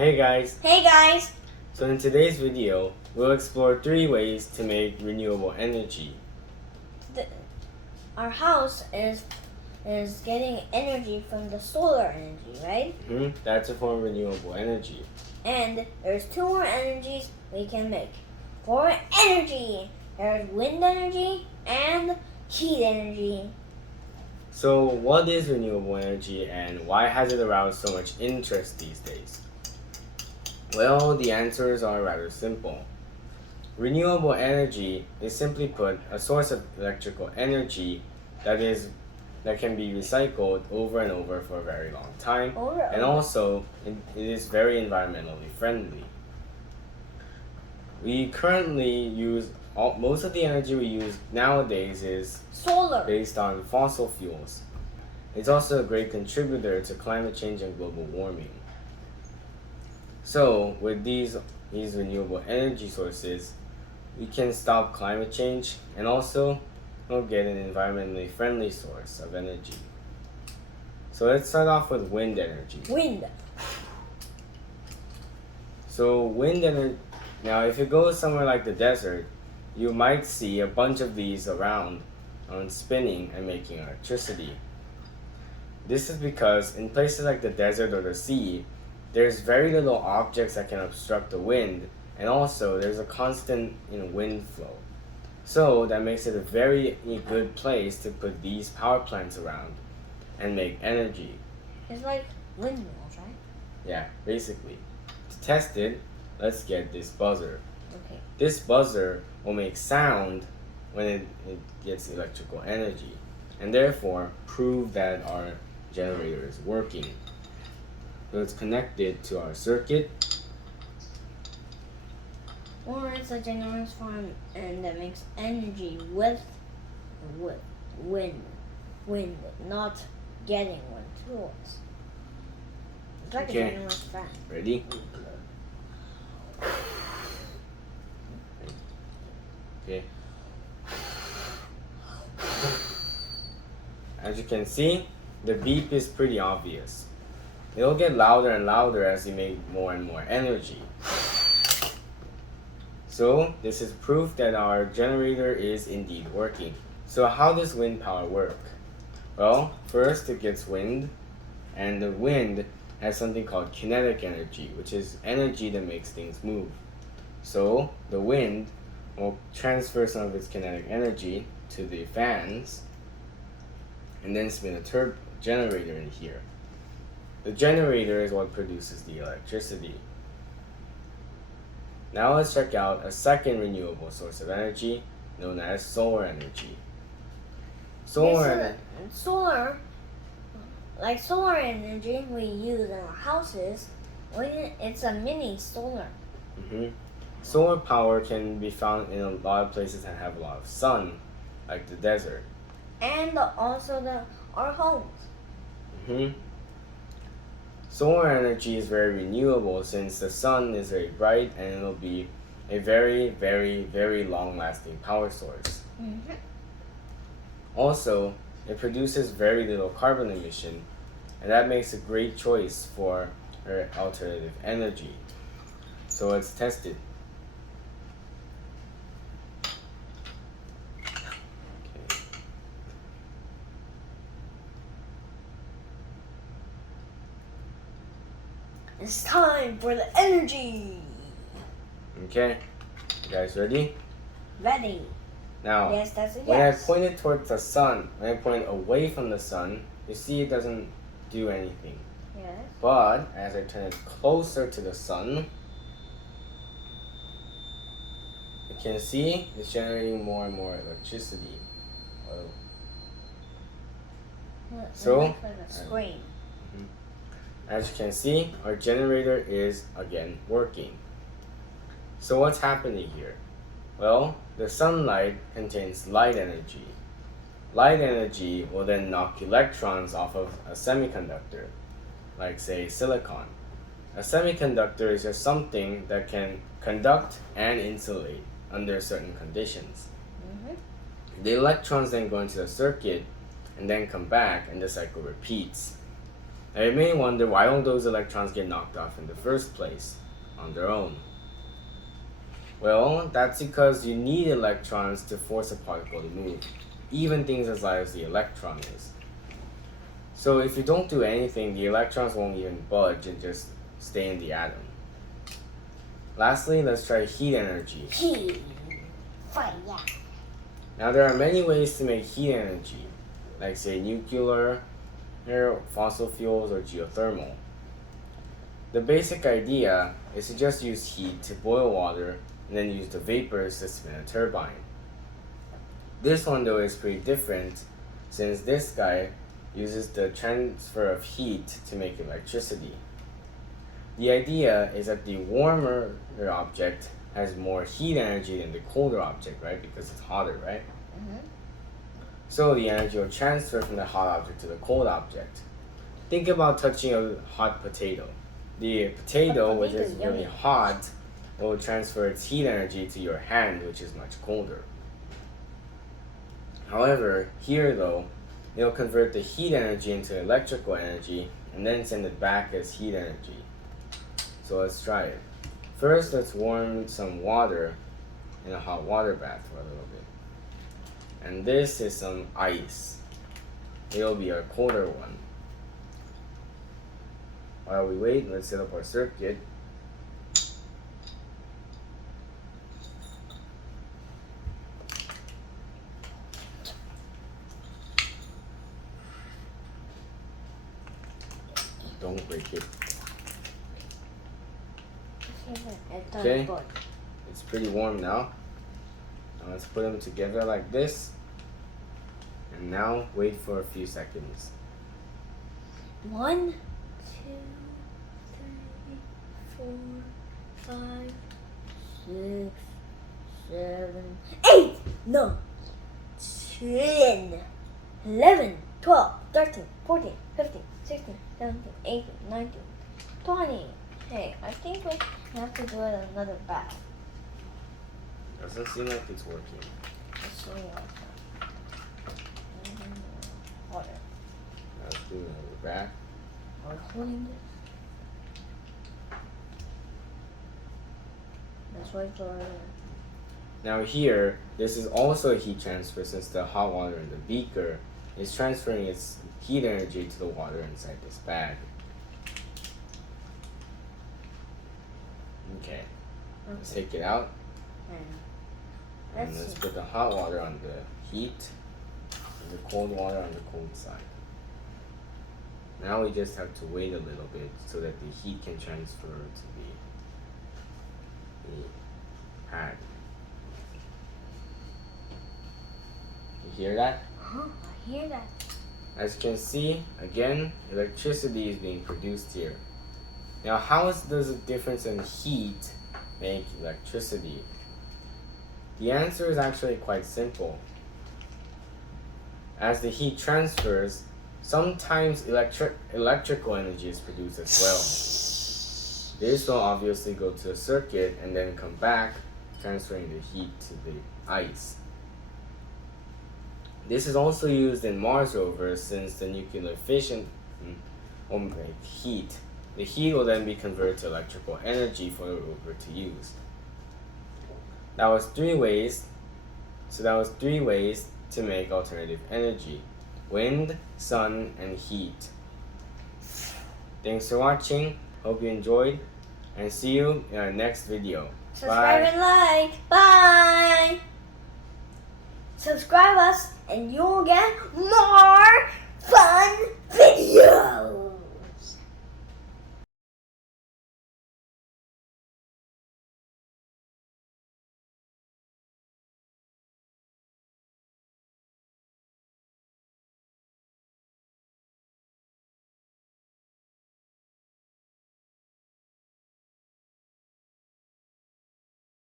Hey guys! Hey guys! So in today's video, we'll explore 3 ways to make renewable energy. Our house is getting energy from the solar energy, right? That's a form of renewable energy. And there's 2 more energies we can make. For energy, there's wind energy and heat energy. So what is renewable energy and why has it aroused so much interest these days? Well, the answers are rather simple. Renewable energy is simply put a source of electrical energy that can be recycled over and over for a very long time, and also it is very environmentally friendly. We currently use most of the energy we use nowadays is solar, based on fossil fuels. It's also a great contributor to climate change and global warming. So with these renewable energy sources, we can stop climate change and also get an environmentally friendly source of energy. So let's start off with wind energy. Wind. So wind energy, now if you go somewhere like the desert, you might see a bunch of these around spinning and making electricity. This is because in places like the desert or the sea, there's very little objects that can obstruct the wind, and also there's a constant wind flow. So that makes it a very good place to put these power plants around and make energy. It's like windmills, right? Yeah, basically. To test it, let's get this buzzer. Okay. This buzzer will make sound when it gets electrical energy, and therefore prove that our generator is working. So it's connected to our circuit. Or it's a generator farm and that makes energy with wind, not getting one to us. It's like a generator fan. Ready? Okay. As you can see, the beep is pretty obvious. It'll get louder and louder as you make more and more energy. So this is proof that our generator is indeed working. So how does wind power work? Well, first it gets wind, and the wind has something called kinetic energy, which is energy that makes things move. So the wind will transfer some of its kinetic energy to the fans and then spin a generator in here. The generator is what produces the electricity. Now let's check out a second renewable source of energy known as solar energy. Solar energy we use in our houses. It's a mini solar. Solar power can be found in a lot of places that have a lot of sun, like the desert. And also our homes. Solar energy is very renewable since the sun is very bright and it'll be a very, very, very long-lasting power source. Also, it produces very little carbon emission, and that makes a great choice for our alternative energy. So let's test it. It's time for the energy. Okay, you guys ready? Ready. Now, yes, that's a yes. When I point it towards the sun, when I point away from the sun, you see it doesn't do anything. Yes. But as I turn it closer to the sun, you can see it's generating more and more electricity. So, screen. As you can see, our generator is again working. So what's happening here? Well, the sunlight contains light energy. Light energy will then knock electrons off of a semiconductor, like say silicon. A semiconductor is just something that can conduct and insulate under certain conditions. The electrons then go into the circuit and then come back and the cycle repeats. Now you may wonder, why don't those electrons get knocked off in the first place on their own? Well, that's because you need electrons to force a particle to move, even things as light as the electron is. So if you don't do anything, the electrons won't even budge and just stay in the atom. Lastly, let's try heat energy. Heat. Fire. Now there are many ways to make heat energy, like say nuclear, fossil fuels, or geothermal. The basic idea is to just use heat to boil water and then use the vapors to spin a turbine. This one though is pretty different, since this guy uses the transfer of heat to make electricity. The idea is that the warmer object has more heat energy than the colder object, right? Because it's hotter, right? So the energy will transfer from the hot object to the cold object. Think about touching a hot potato. The potato, which is really hot, will transfer its heat energy to your hand, which is much colder. However, here though, it will convert the heat energy into electrical energy and then send it back as heat energy. So let's try it. First, let's warm some water in a hot water bath for a little bit. And this is some ice. It'll be a colder one. While we wait, let's set up our circuit. Don't break it. Okay, it's pretty warm now. Now let's put them together like this. And now wait for a few seconds. 1, 2, 3, 4, 5, 6, 7, 8, 9, 10, 11, 12, 13, 14, 15, 16, 17, 18, 19, 20. Hey, I think we have to do it another bath. Doesn't seem like it's working. Let's see what water. Let's do another bath. We're holding this. That's why it's already. Now here, this is also a heat transfer, since the hot water in the beaker is transferring its heat energy to the water inside this bag. Okay, let's take it out. And let's put the hot water on the heat and the cold water on the cold side. Now we just have to wait a little bit so that the heat can transfer to the pad. You hear that? I hear that. As you can see, again, electricity is being produced here. Now, how does a difference in heat make electricity? The answer is actually quite simple. As the heat transfers, sometimes electrical energy is produced as well. This will obviously go to the circuit and then come back, transferring the heat to the ice. This is also used in Mars rovers, since the nuclear fission will make heat. The heat will then be converted to electrical energy for the rover to use. That was three ways to make alternative energy: wind, sun, and heat. Thanks for watching. Hope you enjoyed, and see you in our next video. Subscribe and like. Bye. Subscribe us and you'll get more fun videos.